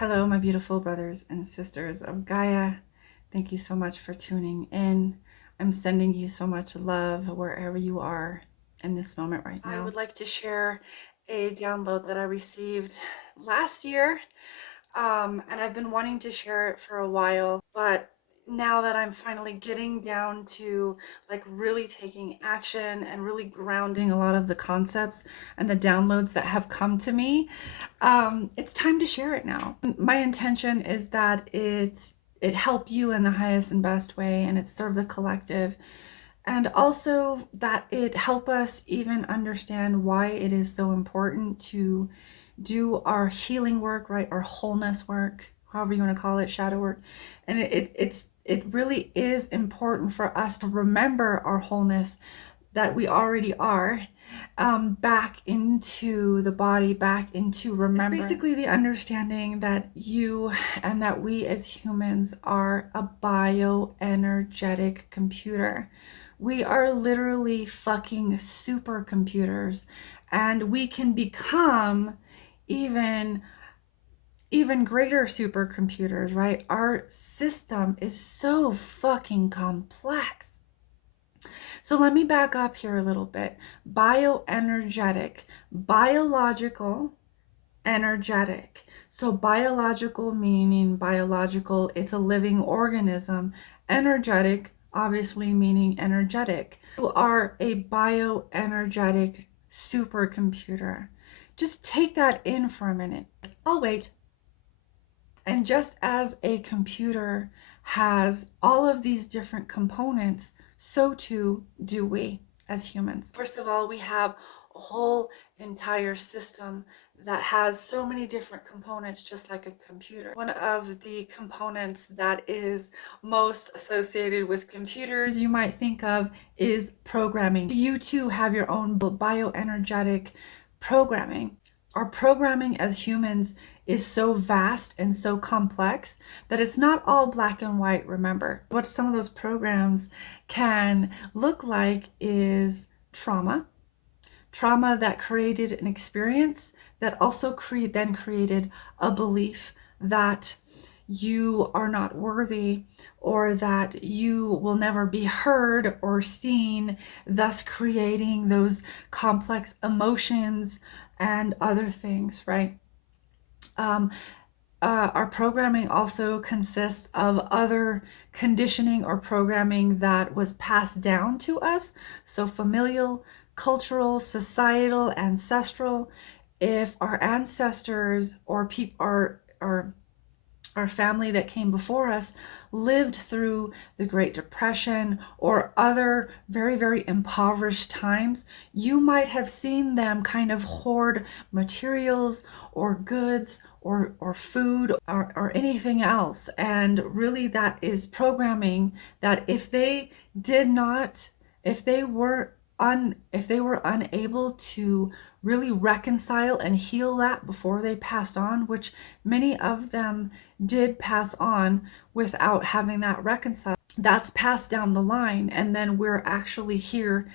Hello, my beautiful brothers and sisters of Gaia. Thank you so much for tuning in. I'm sending you so much love wherever you are in this moment right now. I would like to share a download that I received last year, and I've been wanting to share it for a while, but now that I'm finally getting down to like really taking action and really grounding a lot of the concepts and the downloads that have come to me, it's time to share it now. My intention is that it help you in the highest and best way, and it serve the collective, and also that it help us even understand why it is so important to do our healing work, right? Our wholeness work, however you want to call it, shadow work. And it really is important for us to remember our wholeness that we already are, back into the body, back into remembrance. It's basically the understanding that you and that we as humans are a bioenergetic computer. We are literally fucking supercomputers, and we can become even greater supercomputers, right? Our system is so fucking complex. So let me back up here a little bit. Bioenergetic, biological, energetic. So biological meaning biological, it's a living organism. Energetic, obviously meaning energetic. You are a bioenergetic supercomputer. Just take that in for a minute. I'll wait. And just as a computer has all of these different components, so too do we as humans. First of all, we have a whole entire system that has so many different components, just like a computer. One of the components that is most associated with computers you might think of is programming. You too have your own bioenergetic programming. Our programming as humans is so vast and so complex that it's not all black and white. Remember, what some of those programs can look like is trauma that created an experience that also then created a belief that you are not worthy, or that you will never be heard or seen, thus creating those complex emotions and other things, right? Our programming also consists of other conditioning or programming that was passed down to us. So familial, cultural, societal, ancestral. If our ancestors or our family that came before us lived through the Great Depression or other very, very impoverished times, you might have seen them kind of hoard materials or goods or food or anything else. And really that is programming that if they did not, if they were unable to really reconcile and heal that before they passed on, which many of them did pass on without having that reconciled, that's passed down the line, and then we're actually here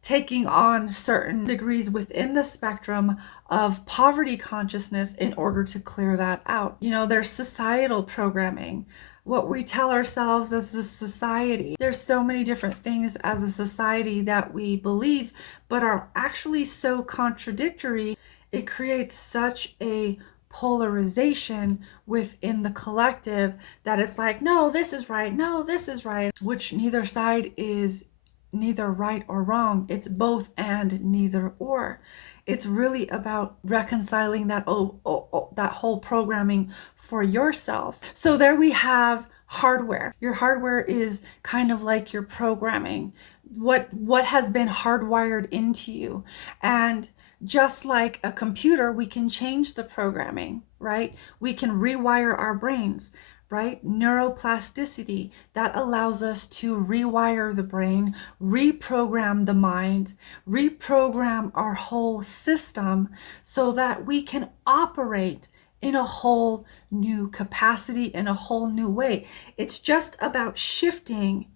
taking on certain degrees within the spectrum of poverty consciousness in order to clear that out. You know, there's societal programming, what we tell ourselves as a society. There's so many different things as a society that we believe, but are actually so contradictory. It creates such a polarization within the collective that it's like, no, this is right, no, this is right, which neither side is neither right or wrong. It's both and neither or. It's really about reconciling that that whole programming for yourself. So there we have hardware. Your hardware is kind of like your programming, what has been hardwired into you. And just like a computer, we can change the programming, right? We can rewire our brains, right? Neuroplasticity, that allows us to rewire the brain, reprogram the mind, reprogram our whole system so that we can operate in a whole new capacity, in a whole new way. It's just about shifting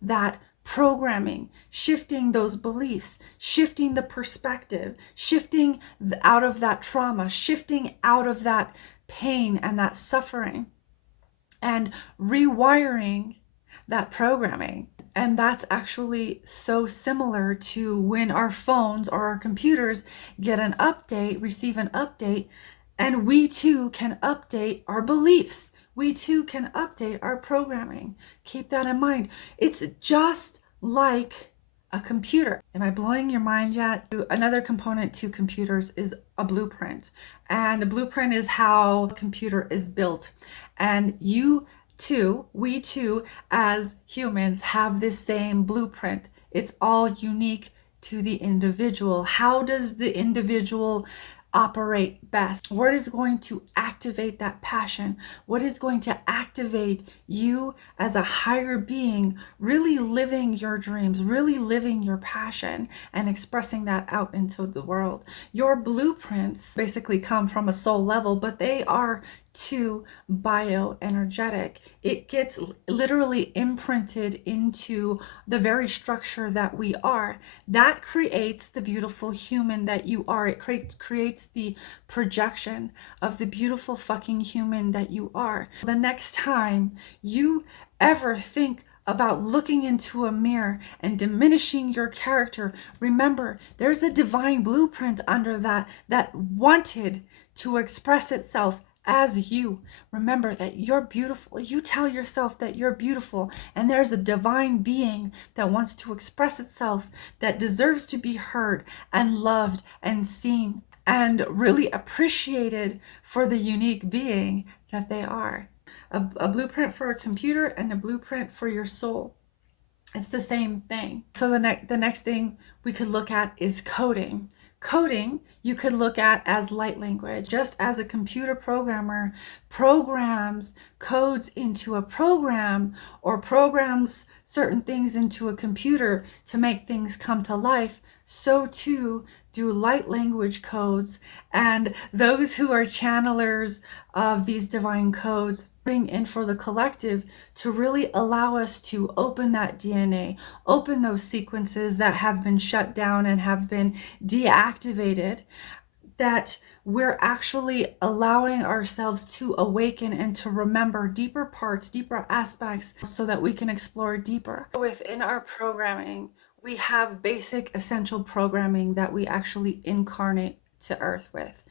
that programming, shifting those beliefs, shifting the perspective, shifting out of that trauma, shifting out of that pain and that suffering and rewiring that programming. And that's actually so similar to when our phones or our computers get an update, receive an update, and we too can update our beliefs. We too can update our programming. Keep that in mind. It's just like a computer. Am I blowing your mind yet? Another component to computers is a blueprint. And a blueprint is how a computer is built. And we too, as humans, have this same blueprint. It's all unique to the individual. How does the individual operate best? What is going to activate that passion? What is going to activate you as a higher being, really living your dreams, really living your passion and expressing that out into the world? Your blueprints basically come from a soul level, but they are too bioenergetic. It gets literally imprinted into the very structure that we are. That creates the beautiful human that you are. It creates the projection of the beautiful fucking human that you are. The next time you ever think about looking into a mirror and diminishing your character, remember there's a divine blueprint under that wanted to express itself as you. Remember that you're beautiful. You tell yourself that you're beautiful, and there's a divine being that wants to express itself, that deserves to be heard and loved and seen and really appreciated for the unique being that they are. A blueprint for a computer and a blueprint for your soul. It's the same thing. So the next thing we could look at is coding. Coding you could look at as light language. Just as a computer programmer programs codes into a program or programs certain things into a computer to make things come to life, so too do light language codes, and those who are channelers of these divine codes bring in for the collective to really allow us to open that DNA, open those sequences that have been shut down and have been deactivated, that we're actually allowing ourselves to awaken and to remember deeper parts, deeper aspects, so that we can explore deeper. Within our programming, we have basic essential programming that we actually incarnate to Earth with.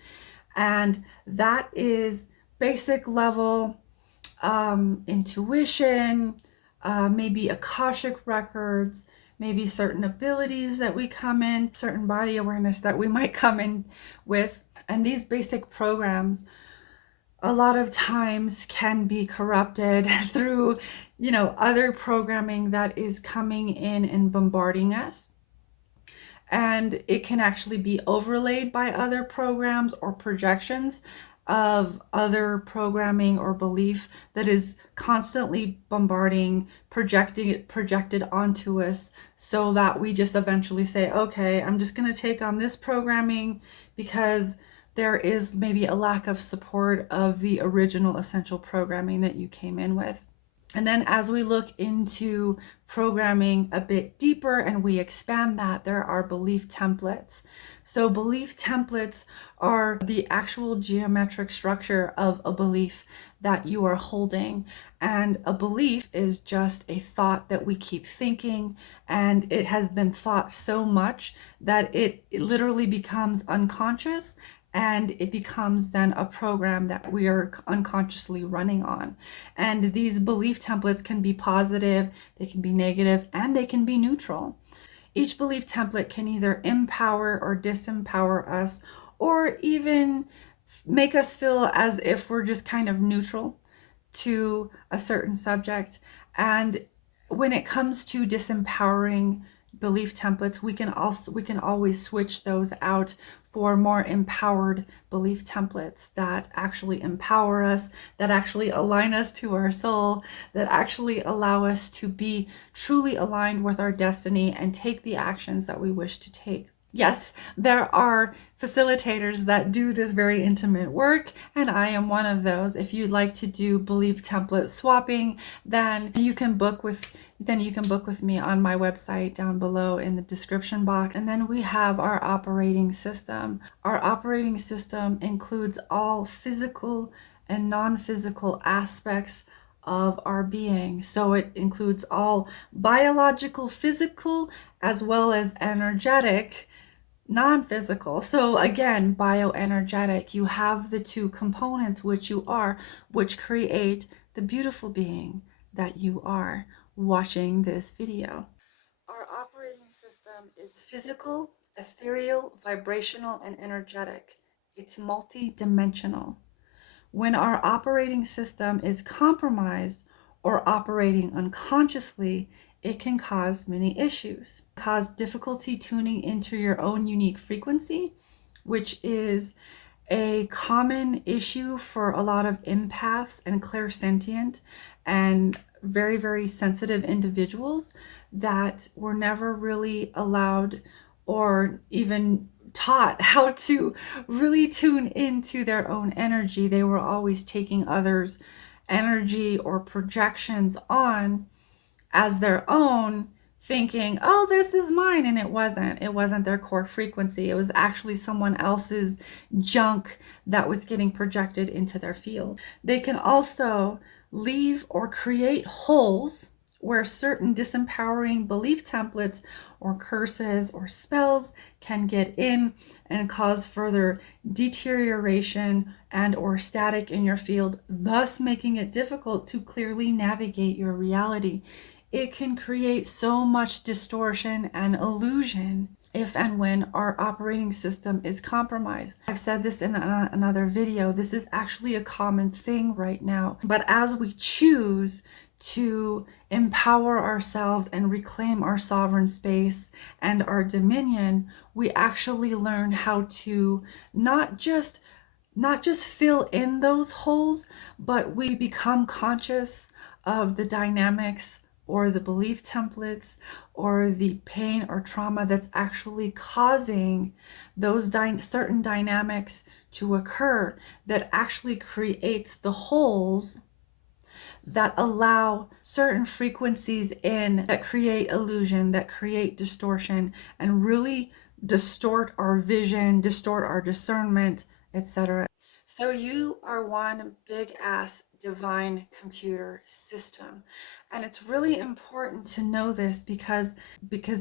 And that is basic level intuition, maybe Akashic records, maybe certain abilities that we come in, certain body awareness that we might come in with. And these basic programs a lot of times can be corrupted through, other programming that is coming in and bombarding us. And it can actually be overlaid by other programs or projections of other programming or belief that is constantly bombarding, projected onto us, so that we just eventually say, okay, I'm just going to take on this programming because there is maybe a lack of support of the original essential programming that you came in with. And then as we look into programming a bit deeper and we expand that, there are belief templates. So belief templates are the actual geometric structure of a belief that you are holding. And a belief is just a thought that we keep thinking, and it has been thought so much that it literally becomes unconscious, and it becomes then a program that we are unconsciously running on. And these belief templates can be positive, they can be negative, and they can be neutral. Each belief template can either empower or disempower us, or even make us feel as if we're just kind of neutral to a certain subject. And when it comes to disempowering belief templates, we can always switch those out for more empowered belief templates that actually empower us, that actually align us to our soul, that actually allow us to be truly aligned with our destiny and take the actions that we wish to take. Yes, there are facilitators that do this very intimate work, and I am one of those. If you'd like to do belief template swapping, then you can book with me on my website down below in the description box. And then we have our operating system. Our operating system includes all physical and non-physical aspects of our being. So it includes all biological, physical, as well as energetic, non-physical. So again, bioenergetic, you have the two components which you are, which create the beautiful being that you are watching this video. Our operating system is physical, ethereal, vibrational, and energetic. It's multi-dimensional. When our operating system is compromised or operating unconsciously, it can cause many issues. Cause difficulty tuning into your own unique frequency, which is a common issue for a lot of empaths and clairsentient and very, very sensitive individuals that were never really allowed or even taught how to really tune into their own energy. They were always taking others' energy or projections on as their own, thinking, oh, this is mine. And it wasn't. It wasn't their core frequency. It was actually someone else's junk that was getting projected into their field. They can also leave or create holes where certain disempowering belief templates or curses or spells can get in and cause further deterioration and or static in your field, thus making it difficult to clearly navigate your reality. It can create so much distortion and illusion if and when our operating system is compromised. I've said this in another video. This is actually a common thing right now. But as we choose to empower ourselves and reclaim our sovereign space and our dominion, we actually learn how to not just fill in those holes, but we become conscious of the dynamics or the belief templates or the pain or trauma that's actually causing those certain dynamics to occur, that actually creates the holes that allow certain frequencies in, that create illusion, that create distortion, and really distort our vision, distort our discernment, etc. So you are one big ass divine computer system. And it's really important to know this because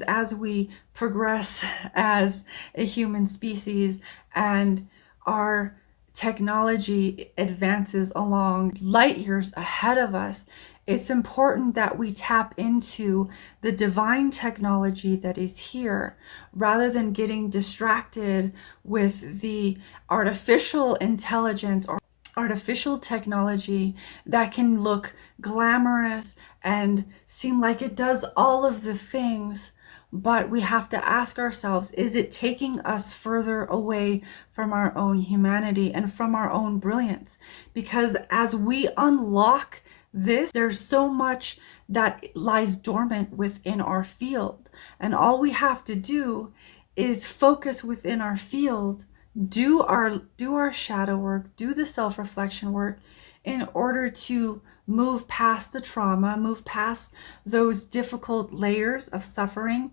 as we progress as a human species and our technology advances along light years ahead of us, it's important that we tap into the divine technology that is here rather than getting distracted with the artificial intelligence or artificial technology that can look glamorous and seem like it does all of the things. But we have to ask ourselves, is it taking us further away from our own humanity and from our own brilliance? Because as we unlock this, there's so much that lies dormant within our field. And all we have to do is focus within our field, do our shadow work, do the self-reflection work in order to move past the trauma, move past those difficult layers of suffering,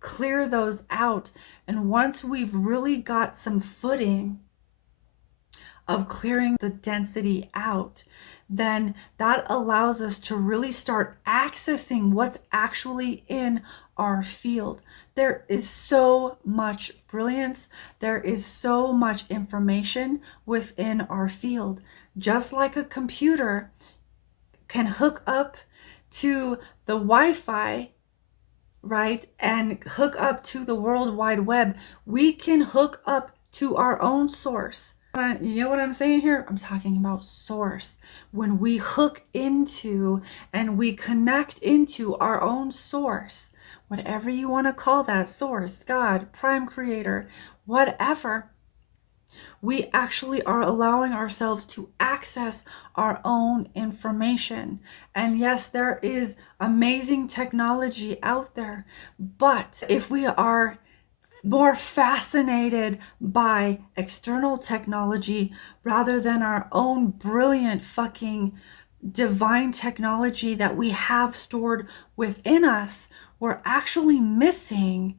clear those out. And once we've really got some footing of clearing the density out, then that allows us to really start accessing what's actually in our field. There is so much brilliance. There is so much information within our field. Just like a computer can hook up to the Wi-Fi, right, and hook up to the World Wide Web, we can hook up to our own source. You know what I'm saying here? I'm talking about source. When we hook into and we connect into our own source, whatever you want to call that source, God, prime creator, whatever, we actually are allowing ourselves to access our own information. And yes, there is amazing technology out there, but if we are more fascinated by external technology rather than our own brilliant fucking divine technology that we have stored within us, we're actually missing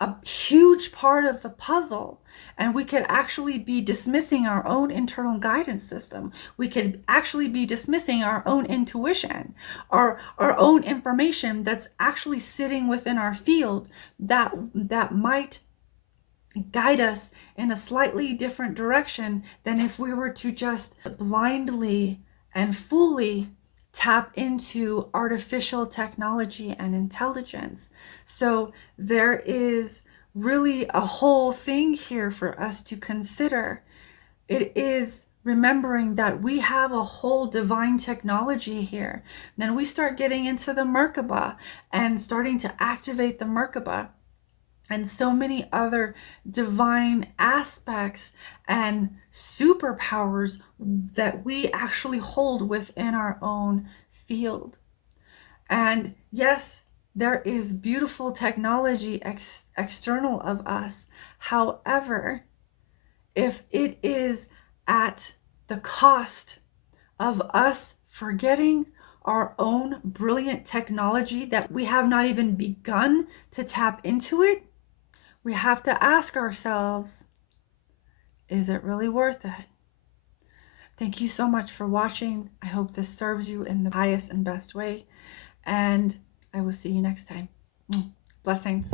a huge part of the puzzle. And we could actually be dismissing our own internal guidance system. We could actually be dismissing our own intuition, our own information that's actually sitting within our field that might guide us in a slightly different direction than if we were to just blindly and fully tap into artificial technology and intelligence. So there is really a whole thing here for us to consider. It is remembering that we have a whole divine technology here. Then we start getting into the Merkaba and starting to activate the Merkaba and so many other divine aspects and superpowers that we actually hold within our own field. And yes, there is beautiful technology external of us. However, if it is at the cost of us forgetting our own brilliant technology that we have not even begun to tap into it, we have to ask ourselves, is it really worth it? Thank you so much for watching. I hope this serves you in the highest and best way. And I will see you next time. Blessings.